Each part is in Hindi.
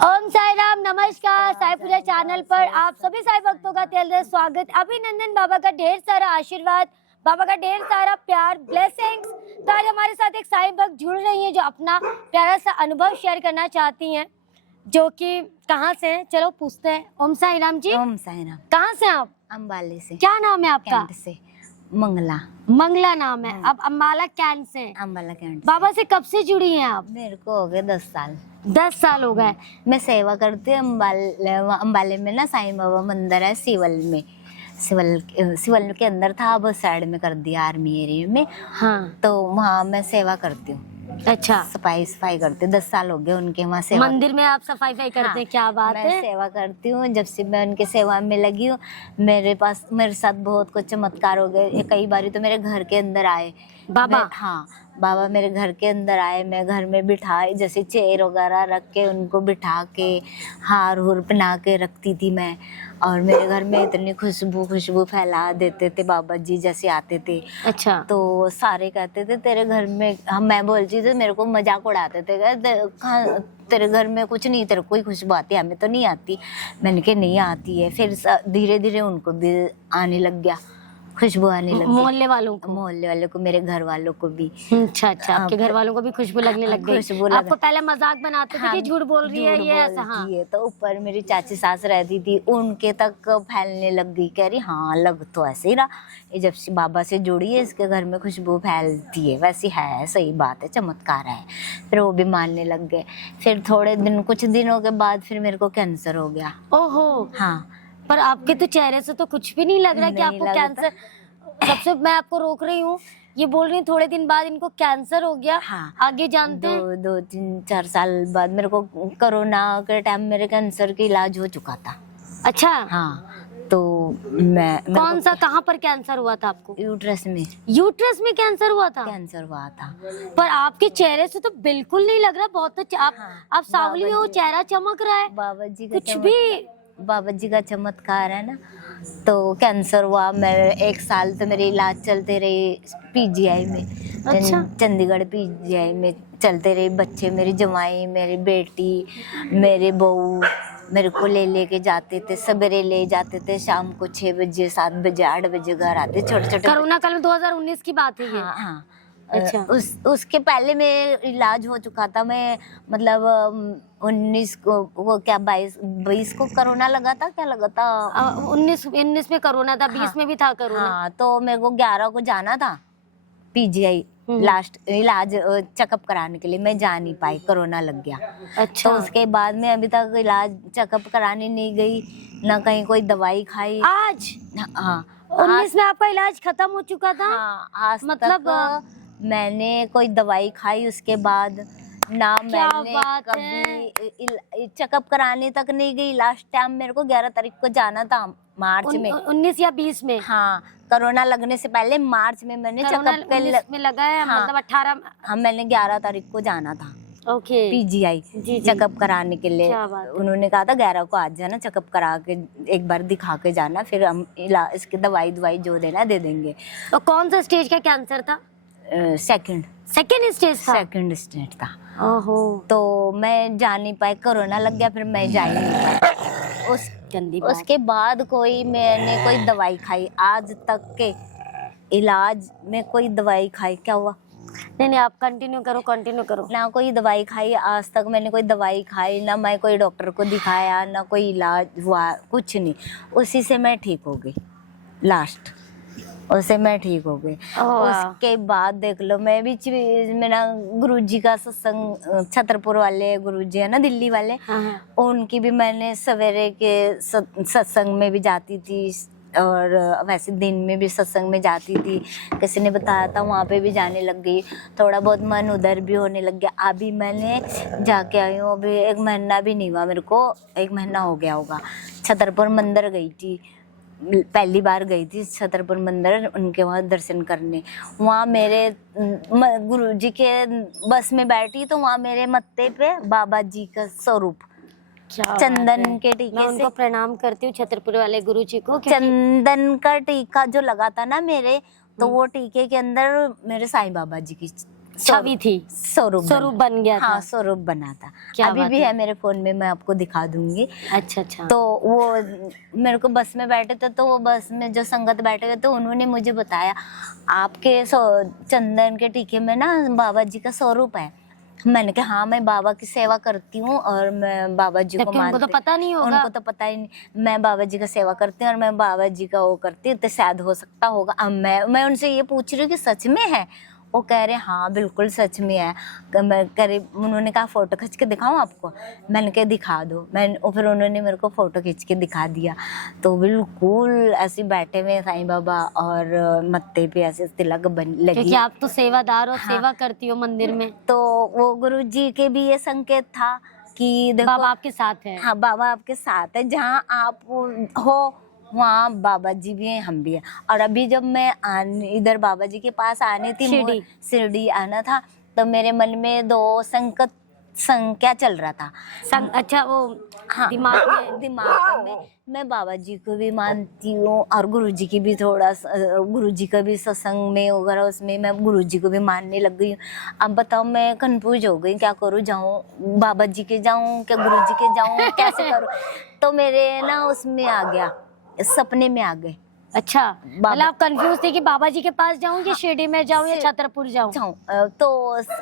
ओम साई राम, नमस्कार। साई पूजा चैनल पर आप सभी साई भक्तों का तहे दिल से स्वागत। अभिनंदन, बाबा का ढेर सारा आशीर्वाद, बाबा का ढेर सारा प्यार, ब्लेसिंग्स। तो आज हमारे साथ एक साई भक्त जुड़ रही हैं जो अपना प्यारा सा अनुभव शेयर करना चाहती हैं, जो कि कहाँ से हैं, चलो पूछते हैं। ओम साई राम जी। ओम साई राम। कहाँ से आप? अम्बाले से। क्या नाम है आपका? कैंट से। मंगला। मंगला नाम है। अब अम्बाला कैंट से हैं। अम्बाला कैंट। बाबा से कब से जुड़ी हैं आप? मेरे को हो गए 10 साल। 10 साल हो गए। मैं सेवा करती हूँ अम्बाले में ना, साईं बाबा मंदिर है सिवल में। सिवल के अंदर था, अब साइड में कर दिया आर्मी एरिया में। हाँ, तो वहाँ मैं सेवा करती हूँ। अच्छा। सफाई करती हूँ, 10 साल हो गए उनके वहाँ सेवा। मंदिर में आप सफाई करते हैं? क्या बात मैं है। सेवा करती हूँ। जब से मैं उनके सेवा में लगी हूँ, मेरे साथ बहुत कुछ चमत्कार हो गए। कई बारी तो मेरे घर के अंदर आए बाबा। हाँ, बाबा मेरे घर के अंदर आए। मैं घर में बिठाए, जैसे चेयर वगैरह रख के उनको बिठा के हार हुर पहना के रखती थी मैं। और मेरे घर में इतनी खुशबू फैला देते थे बाबा जी, जैसे आते थे। अच्छा। तो सारे कहते थे तेरे घर में, हम मैं बोलती थी, मेरे को मजाक उड़ाते थे, कहते तेरे घर में कुछ नहीं, तेरे को ही खुशबू आती है, हमें तो नहीं आती। मैंने कहा नहीं आती है। फिर धीरे धीरे उनको भी आने लग गया, खुशबू आने लगी। मोहल्ले वालों को? मेरे घर वालों को भी। अच्छा अच्छा, आपके घर वालों को भी खुशबू लगने लग गई। खुशबू आपको पहले मजाक बनाते थे कि झूठ बोल रही है ये ऐसा? हाँ। तो ऊपर मेरी चाची सास रहती थी, उनके तक फैलने लग गई। कह रही हाँ, लग तो ऐसे ही रहा, ये जब से बाबा से जुड़ी है इसके घर में खुशबू फैलती है। वैसी है, सही बात है, चमत्कार है। फिर वो भी मानने लग गए। फिर कुछ दिनों के बाद फिर मेरे को कैंसर हो गया। ओहो। हाँ। पर आपके तो चेहरे से तो कुछ भी नहीं लग रहा कि आपको कैंसर। सबसे मैं आपको रोक रही हूँ, ये बोल रही हूँ थोड़े दिन बाद इनको कैंसर हो गया। हाँ। आगे जानते हैं? 2-3-4 साल बाद मेरे को कोरोना के टाइम मेरे कैंसर का इलाज हो चुका था। अच्छा। हाँ। तो मैं कौन सा, कहाँ पर कैंसर हुआ था आपको? यूट्रस में। यूट्रस में कैंसर हुआ था? कैंसर हुआ था। पर आपके चेहरे से तो बिल्कुल नहीं लग रहा। बहुत अच्छा आप सावली हो, चेहरा चमक रहा है। बाबा जी का कुछ भी बाबा जी का चमत्कार है ना। तो कैंसर हुआ, मेरे 1 साल तो मेरे इलाज चलते रहे पीजीआई में। अच्छा। चंडीगढ़ पीजीआई में चलते रहे। बच्चे, मेरी जमाई, मेरी बेटी, मेरे बहू मेरे को ले के जाते थे, सवेरे ले जाते थे, शाम को 6 बजे 7 बजे 8 बजे घर आते। छोटे कोरोना काल में 2019 की बात है ये? हाँ हाँ। अच्छा। उसके पहले मेरे इलाज हो चुका था। मैं मतलब 19 को, वो क्या 22 को कोरोना लगा था, क्या लगा था? 19 में कोरोना था। 20 में भी था कोरोना। हाँ, तो मेरे को 11 को जाना था पीजीआई लास्ट इलाज चेकअप कराने के लिए। मैं जा नहीं पाई, कोरोना लग गया। अच्छा। तो उसके बाद में अभी तक इलाज चेकअप कराने नहीं गई, ना कहीं कोई दवाई खाई। आज हाँ, 19 में आपका इलाज खत्म हो चुका था? हाँ, आज मतलब तक मैंने कोई दवाई खाई उसके बाद ना। मैंने बात कभी चेकअप कराने तक नहीं गई। लास्ट टाइम मेरे को 11 तारीख को जाना था, मार्च में। 19 या 20 में? हाँ, कोरोना लगने से पहले मार्च में मैंने चेकअप में लगा है। हाँ, मतलब 18। हाँ, मैंने 11 तारीख को जाना था। ओके। पीजीआई चेकअप कराने के लिए। उन्होंने कहा था 11 को आ जाना, चेकअप करा के एक बार दिखा के जाना, फिर हम इसकी दवाई जो देना दे देंगे। तो कौन सा स्टेज का कैंसर था? सेकंड सेकंड स्टेज था। ओहो। तो मैं जा नहीं पाई, कोरोना लग गया, फिर मैं जा ही नहीं पाई। उसके बाद मैंने कोई दवाई खाई आज तक के इलाज में, कोई दवाई खाई क्या हुआ? नहीं, आप कंटिन्यू करो। ना कोई दवाई खाई आज तक मैंने, कोई दवाई खाई ना, मैं कोई डॉक्टर को दिखाया, ना कोई इलाज हुआ, कुछ नहीं। उसी से मैं ठीक हो गई। लास्ट उससे मैं ठीक हो गई। उसके बाद देख लो, मैं भी मेरा गुरुजी का सत्संग, छतरपुर वाले गुरुजी है ना, दिल्ली वाले। हाँ। उनकी भी मैंने सवेरे के सत्संग में भी जाती थी, और वैसे दिन में भी सत्संग में जाती थी। किसी ने बताया था, वहाँ पे भी जाने लग गई। थोड़ा बहुत मन उधर भी होने लग गया। अभी मैंने जाके आई हूँ, अभी 1 महीना भी नहीं हुआ मेरे को, 1 महीना हो गया होगा। छतरपुर मंदिर गई थी, पहली बार गई थी छतरपुर मंदिर, उनके वहाँ दर्शन करने। वहाँ मेरे गुरुजी के बस में बैठी, तो वहाँ मेरे मत्थे पे बाबा जी का स्वरूप चंदन के टीके मैं उनको प्रणाम करती हूँ, छतरपुर वाले गुरु जी को। चंदन का टीका जो लगा था ना मेरे, तो वो टीके के अंदर मेरे साईं बाबा जी की छवि थी, स्वरूप स्वरूप बन गया था। हाँ, स्वरूप बना था। क्या अभी बात भी है। है मेरे फोन में, मैं आपको दिखा दूंगी। अच्छा अच्छा। तो वो मेरे को बस में बैठे थे, तो वो बस में जो संगत बैठे हुए थे उन्होंने मुझे बताया आपके चंदन के टीके में ना बाबा जी का स्वरूप है। मैंने कहा हाँ, मैं बाबा की सेवा करती हूँ और मैं बाबा जी को जबकि उनको तो मानती। पता नहीं होगा। उनको तो पता ही नहीं, मैं बाबा जी का सेवा करती हूँ और मैं बाबा जी का वो करती हूँ, तो शायद हो सकता होगा। अब मैं उनसे ये पूछ रही हूँ कि सच में है? वो कह रहे हाँ बिल्कुल सच में है। मैं करीब, उन्होंने कहा फोटो खींच के दिखाऊं आपको? मैंने कहा दिखा दो। और फिर उन्होंने मेरे को फोटो खींच के दिखा दिया। तो बिल्कुल ऐसे बैठे हुए साईं बाबा और मत्थे पे ऐसे तिलक लगी। क्योंकि आप तो सेवादार और हाँ। सेवा करती हो मंदिर में। तो वो गुरु जी के भी ये संकेत था कि देखो बाबा आपके साथ है। हाँ, बाबा आपके साथ है, जहाँ आप हो वहाँ बाबा जी भी हैं, हम भी हैं। और अभी जब मैं इधर बाबा जी के पास आनी थी, शिरडी आना था, तो मेरे मन में दो संख्या चल रहा था। अच्छा, वो हाँ, दिमाग में मैं बाबा जी को भी मानती हूँ और गुरु जी की भी थोड़ा गुरु जी का भी सत्संग में वगैरह, उसमें मैं गुरु जी को भी मानने लग गई हूँ। अब बताओ, मैं कंफ्यूज हो गई, क्या करूँ? जाऊँ बाबा जी के जाऊँ क्या गुरु जी के जाऊँ, कैसे करूँ? तो मेरे ना उसमें आ गया, सपने में आ गए। अच्छा, मतलब आप कंफ्यूज थे कि बाबा जी के पास जाऊं कि शिरडी में जाऊं या छतरपुर जाऊं? तो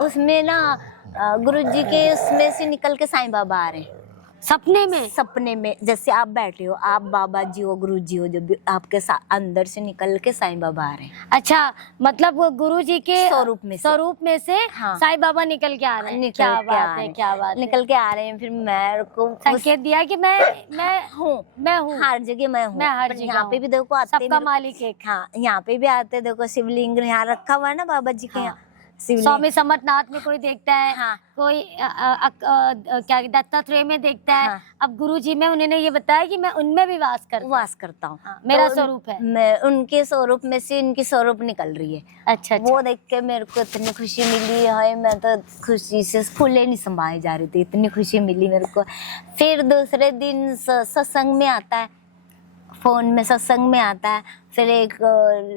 उसमें ना गुरु जी के उसमें से निकल के साईं बाबा आ रहे हैं सपने में। जैसे आप बैठे हो, आप बाबा जी हो, गुरु जी हो, जब भी आपके अंदर से निकल के साईं बाबा आ रहे हैं। अच्छा, मतलब वो गुरु जी के स्वरूप में से हाँ, साईं बाबा निकल के आ रहे हैं। क्या बात है, क्या बात है। निकल के आ रहे हैं। फिर मेरे को संकेत दिया कि मैं हूँ हर जगह मैं हूँ। यहाँ पे भी देखो आते, सबका मालिक एक। हाँ, यहाँ पे भी आते, देखो शिवलिंग यहाँ रखा हुआ है ना बाबा जी के यहाँ। स्वामी समर्थनाथ में कोई देखता है। हाँ। कोई क्या दत्तात्रेय में देखता है। हाँ। अब गुरु जी में उन्होंने ये बताया कि मैं उनमें भी वास करता हूँ। हाँ, मेरा तो स्वरूप है। मैं उनके स्वरूप में से इनकी स्वरूप निकल रही है। अच्छा। वो देख के मेरे को इतनी खुशी मिली है, मैं तो खुशी से फूले नहीं समाई जा रही थी, इतनी खुशी मिली मेरे को। फिर दूसरे दिन सत्संग में आता है, फोन में सत्संग में आता है। फिर एक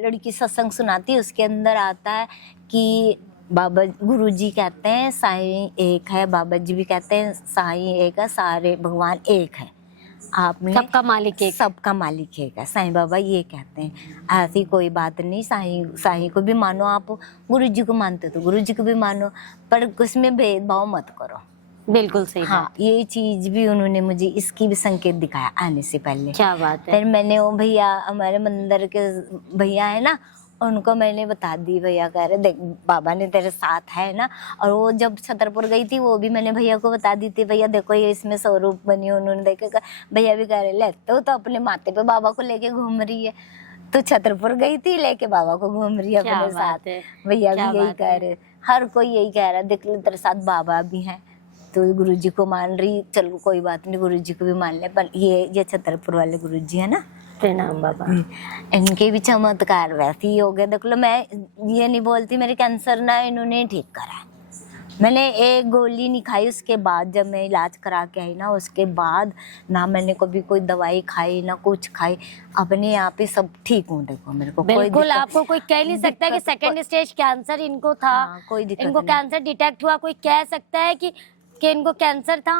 लड़की सत्संग सुनाती है, उसके अंदर आता है कि बाबा गुरु जी कहते हैं साईं एक है, बाबा जी भी कहते हैं साईं एक है, सारे भगवान एक है, आप में सबका मालिक एक, सबका मालिक एक है। साईं बाबा ये कहते हैं, ऐसी कोई बात नहीं, साईं को भी मानो, आप गुरु जी को मानते तो गुरु जी को भी मानो, पर उसमें भेदभाव मत करो। बिल्कुल सही। हाँ, ये चीज भी उन्होंने मुझे इसकी भी संकेत दिखाया आने से पहले। क्या बात है। फिर मैंने वो भैया, हमारे मंदिर के भैया है ना, उनको मैंने बता दी, भैया कह रहे देख बाबा ने तेरे साथ है ना। और वो जब छतरपुर गई थी, वो भी मैंने भैया को बता दी थी, भैया देखो ये इसमें स्वरूप बनी। उन्होंने देखे, भैया भी कह रहे ले तो अपने माथे पे बाबा को लेके घूम रही है, तो छतरपुर गई थी लेके बाबा को घूम रही है अपने साथ। भैया भी यही कह रहे, हर कोई यही कह रहा है, देख लो तेरे साथ बाबा भी है, तो गुरु जी को मान रही, चलो कोई बात नहीं, गुरु जी को भी मान ले। पर ये छतरपुर वाले गुरु जी है ना, प्रणाम बाबा, इनके भी चमत्कार वैसे ही हो गए। देख लो, मैं ये नहीं बोलती मेरे कैंसर ना इन्होंने ठीक करा। मैंने एक गोली नहीं खाई, उसके बाद जब मैं इलाज करा के आई ना, उसके बाद ना मैंने कभी कोई दवाई खाई ना कुछ खाई, अपने आप ही सब ठीक हूँ। देखो मेरे को बिल्कुल आपको कोई कह नहीं सकता कि सेकंड स्टेज कैंसर इनको था। कोई दिक्कत इनको कैंसर डिटेक्ट हुआ, कोई कह सकता है कि इनको कैंसर था।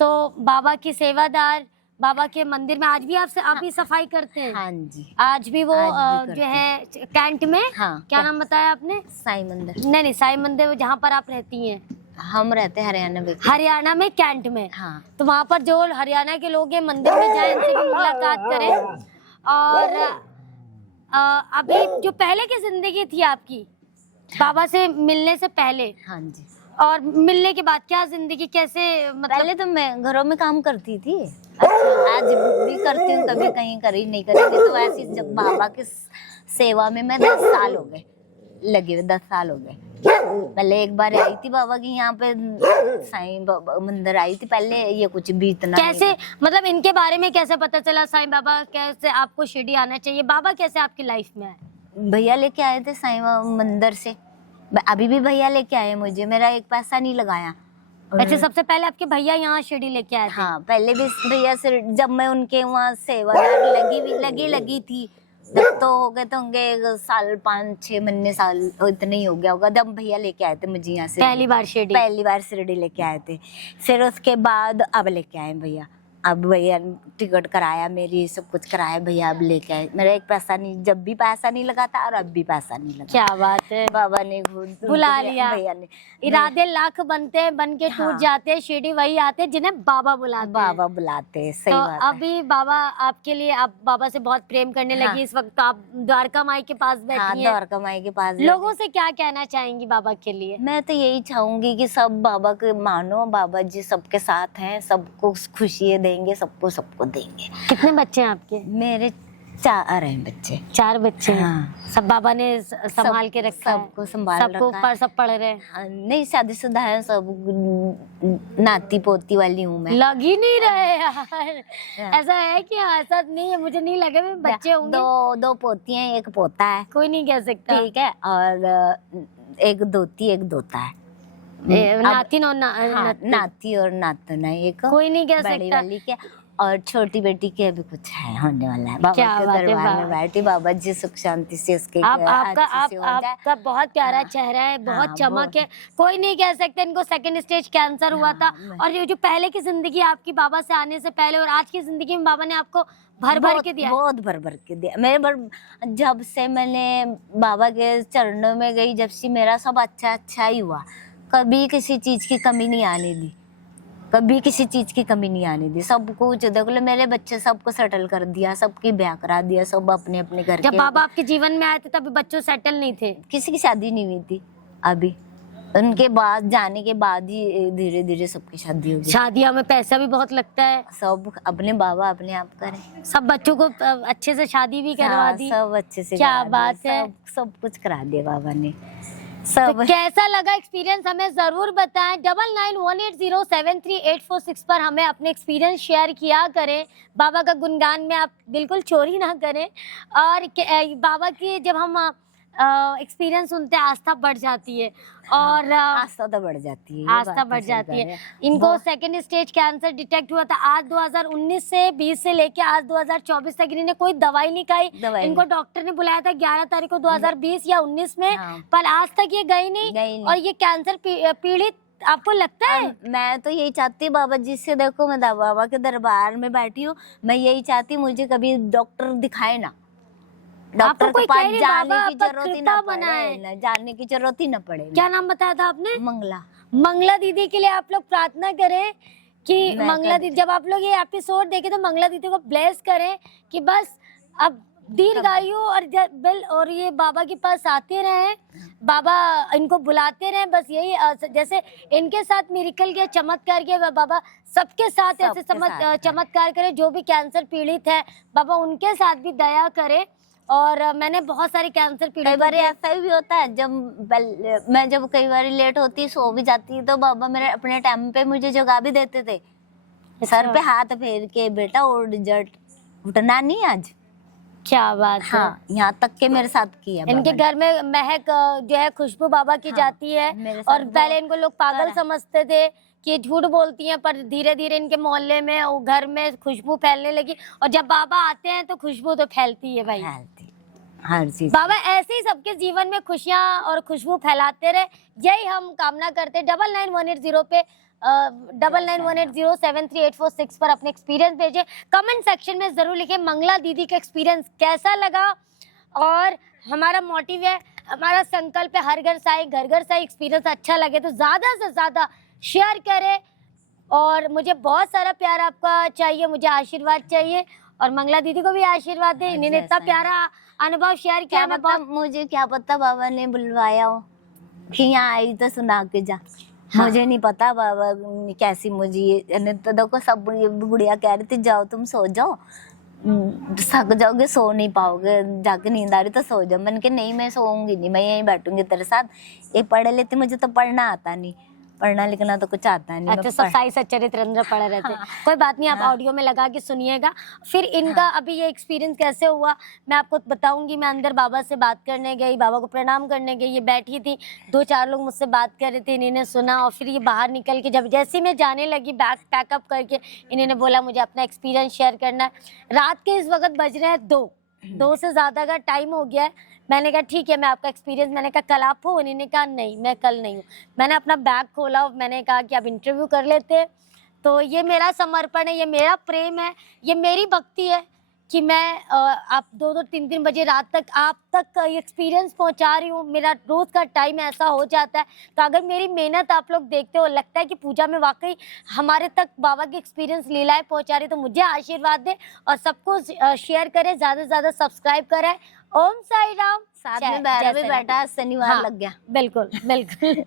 तो बाबा की सेवादार, बाबा के मंदिर में आज भी आप ही सफाई करते हैं? हाँ जी, आज भी वो जो है कैंट में। हाँ, क्या नाम बताया आपने? साईं मंदिर। नहीं, साईं मंदिर जहाँ पर आप रहती हैं। हम रहते हैं हरियाणा में कैंट में। हाँ। तो वहाँ पर जो हरियाणा के लोग हैं, मंदिर में जाएं, इनसे भी मुलाकात करें। और अभी जो पहले की जिंदगी थी आपकी बाबा से मिलने से पहले, हाँ जी, और मिलने के बाद क्या जिंदगी कैसे, मतलब? पहले तो मैं घरों में काम करती थी। आज भी करती हूँ, कभी कहीं करी नहीं करी, तो ऐसी जब बाबा की सेवा में मैं 10 साल हो गए लगे हुए, 10 साल हो गए। पहले एक बार आई थी बाबा की यहाँ पे, साईं बाबा मंदिर आई थी पहले, ये कुछ भी इतना कैसे, मतलब इनके बारे में कैसे पता चला साईं बाबा कैसे आपको शिरडी आना चाहिए? बाबा कैसे आपकी लाइफ में आए? भैया लेके आए थे साईं मंदिर से, अभी भी भैया लेके आए मुझे, मेरा एक पैसा नहीं लगाया। अच्छा, सबसे पहले आपके भैया यहाँ शिरडी लेके आए थे? हाँ, पहले भी भैया से जब मैं उनके वहाँ सेवादार लगी थी, तब तो हो गए तो होंगे 1 साल 5 6 महीने साल इतने ही हो गया होगा जब भैया लेके आए थे मुझे यहाँ से। पहली बार शिरडी लेके आए थे। फिर उसके बाद अब लेके आए भैया। अब भैया टिकट कराया, मेरी सब कुछ कराया भैया, अब लेके आए। मेरा एक पैसा नहीं, जब भी पैसा नहीं लगा था और अब भी पैसा नहीं लगा। क्या बात है, बाबा ने खुद बुला लिया। भैया ने। इरादे लाख बनते हैं, बन के टूट हाँ। जाते हैं, शिरडी वही आते हैं जिन्हें बाबा बुलाते हैं। बाबा बुलाते हैं, सही तो बात है। अभी बाबा आपके लिए, आप बाबा से बहुत प्रेम करने हाँ। लगी इस वक्त, तो आप द्वारका माई के पास हाँ, बैठी हैं। द्वारका माई के पास लोगों से क्या कहना चाहेंगी बाबा के लिए? मैं तो यही चाहूंगी कि सब बाबा के मानो, बाबा जी सबके साथ हैं, सबको खुशियाँ देंगे, सबको सबको देंगे। कितने बच्चे हैं आपके? मेरे 4 हैं बच्चे। 4 बच्चे हैं। हाँ। सब बाबा ने संभाल के रखा है? सबको संभाल सबको रखा है। सब पढ़ रहे हैं? हाँ, नहीं शादीशुदा है सब, नाती पोती वाली हूँ मैं। लग ही नहीं रहे यार। ऐसा है कि ऐसा नहीं है, मुझे नहीं लगे बच्चे होंगे। दो पोती हैं, एक पोता है। कोई नहीं कह सकता। ठीक है, और एक दोती एक दोता है। नातिन और हाँ, नाती और नातन है एक। कोई नहीं कह बड़ी सकता। वाली के, और छोटी बेटी के अभी कुछ है, होने वाला है। बाबा क्या के बात है, दरबार में बाबा। बैठी, बाबा जी सुख शांति से उसके आपका बहुत प्यारा हाँ। चेहरा है, बहुत हाँ, चमक है। कोई नहीं कह सकते इनको सेकंड स्टेज कैंसर हुआ था। और ये जो पहले की जिंदगी आपकी बाबा से आने से पहले और आज की जिंदगी में बाबा ने आपको भर भर के दिया। बहुत भर भर के दिया। जब से मैंने बाबा के चरणों में गई, जब से मेरा सब अच्छा अच्छा ही हुआ। कभी किसी चीज की कमी नहीं आने दी, कभी किसी चीज की कमी नहीं आने दी। सब कुछ देख लो, मेरे बच्चे सबको सेटल कर दिया, सबकी ब्याह करा दिया, सब अपने अपने घर जब के। बाबा आपके जीवन में आए थे तब बच्चों सेटल नहीं थे? किसी की शादी नहीं हुई थी अभी। उनके बाद जाने के बाद ही धीरे धीरे सबकी शादी हो गई। शादियों में पैसा भी बहुत लगता है। सब अपने बाबा अपने आप करें। सब बच्चों को अच्छे से शादी भी करवा हाँ, दी। सब अच्छे से क्या करा दिया, बात है। सब कुछ करा दिया बाबा ने। तो सब कैसा लगा एक्सपीरियंस हमें जरूर बताएं। 9918073846 पर हमें अपने एक्सपीरियंस शेयर किया करें। बाबा का गुणगान में आप बिल्कुल चोरी ना करें। और बाबा की जब हम एक्सपीरियंस सुनते हैं आस्था बढ़ जाती है। और आस्था तो बढ़ जाती है, ये आस्था बात तो बढ़ सही जाती कह है। रहे हैं। इनको सेकंड स्टेज कैंसर डिटेक्ट हुआ था आज 2019 से 20 से लेके आज 2024 तक इन्होंने कोई दवाई नहीं खाई। इनको डॉक्टर ने बुलाया था 11 तारीख को 2020 या 19 में। हाँ। पर आज तक ये गई नहीं। और ये कैंसर पीड़ित आपको लगता है? मैं तो यही चाहती हूँ बाबा जी से, देखो मैं बाबा के दरबार में बैठी हूँ, मैं यही चाहती हूँ मुझे कभी डॉक्टर दिखाए ना, डॉक्टर के पास जाने की जरूरत ही ना पड़े, जाने की जरूरत ही ना पड़े। क्या नाम बताया था आपने? मंगला। मंगला दीदी के लिए आप लोग प्रार्थना करें कि मंगला दीदी, जब आप लोग ये एपिसोड देखें तो मंगला दीदी को ब्लेस करें कि बस अब दीर्घायु और ये बाबा के पास आते रहे, बाबा इनको बुलाते रहे। बस यही जैसे इनके साथ मिरेकल के चमत्कार के बाबा सबके साथ ऐसे चमत्कार करे। जो भी कैंसर पीड़ित है बाबा उनके साथ भी दया करे। और मैंने बहुत सारे कैंसर पीड़ित, कई बार ऐसा भी होता है जब कई बार लेट होती, सो भी जाती, तो बाबा मेरे अपने टाइम पे मुझे जगा भी देते थे। सर पे हाथ फेर के, बेटा उठना नहीं आज। क्या बात है। हाँ, यहाँ तक के मेरे साथ किया। इनके घर में महक जो है खुशबू बाबा की जाती है। और पहले इनको लोग पागल समझते थे कि झूठ बोलती हैं, पर धीरे धीरे इनके मोहल्ले में और घर में खुशबू फैलने लगी। और जब बाबा आते हैं तो खुशबू तो फैलती है भाई, हर चीज। बाबा ऐसे ही सबके जीवन में खुशियां और खुशबू फैलाते रहे, यही हम कामना करते हैं। 9918 पे 9918073846 पर अपने एक्सपीरियंस भेजें। कमेंट सेक्शन में जरूर लिखें मंगला दीदी का एक्सपीरियंस कैसा लगा। और हमारा मोटिव है, हमारा संकल्प है, हर घर साई घर घर साई एक्सपीरियंस अच्छा लगे तो ज्यादा से ज्यादा शेयर करें। और मुझे बहुत सारा प्यार आपका चाहिए, मुझे आशीर्वाद चाहिए। और मंगला दीदी को भी आशीर्वाद दे, इन्होंने इतना प्यारा अनुभव शेयर किया। मुझे क्या पता बाबा ने बुलवाया हो कि यहाँ आई तो सुना के जा। हाँ। मुझे नहीं पता बाबा कैसी मुझे, तो देखो सब बुढ़िया कह रही थी जाओ तुम सो जाओ, थक जाओगे, सो नहीं पाओगे, जाके नींद आ रही तो सो जाओ। मैंने कहा नहीं मैं सोऊंगी नहीं, मैं यहीं बैठूंगी तेरे साथ। ये पढ़ लेती, मुझे तो पढ़ना आता नहीं, पढ़ना लिखना तो कुछ आता नहीं। अच्छा, सब साई सच्चरित्र अंदर पढ़े रहते। हाँ। कोई बात नहीं, आप ऑडियो में लगा के सुनिएगा। फिर इनका अभी ये एक्सपीरियंस कैसे हुआ मैं आपको बताऊंगी। मैं अंदर बाबा से बात करने गई, बाबा को प्रणाम करने गई, ये बैठी थी, 2-4 लोग मुझसे बात कर रहे थे, इन्होंने सुना। और फिर ये बाहर निकल के जब जैसे मैं जाने लगी बैग पैकअप करके, इन्होंने बोला मुझे अपना एक्सपीरियंस शेयर करना है। रात के इस वक्त बज रहे हैं 2, 2 से ज्यादा का टाइम हो गया है। मैंने कहा ठीक है, मैं आपका एक्सपीरियंस, मैंने कहा कल आप हो, उन्होंने कहा नहीं मैं कल नहीं हूँ। मैंने अपना बैग खोला, मैंने कहा कि आप इंटरव्यू कर लेते हैं। तो ये मेरा समर्पण है, ये मेरा प्रेम है, ये मेरी भक्ति है कि मैं आप 2-2 3-3 बजे रात तक आप तक ये एक्सपीरियंस पहुंचा रही हूँ। मेरा रोज का टाइम ऐसा हो जाता है। तो अगर मेरी मेहनत आप लोग देखते हो, लगता है कि पूजा में वाकई हमारे तक बाबा की एक्सपीरियंस लीलाएं पहुंचा रही, तो मुझे आशीर्वाद दे और सबको शेयर करें, ज्यादा से ज्यादा सब्सक्राइब करें। ओम साई राम। साथ जय- में बैरा जय भी साई राम। बैठा, शनिवार हाँ, लग गया। बिल्कुल बिल्कुल।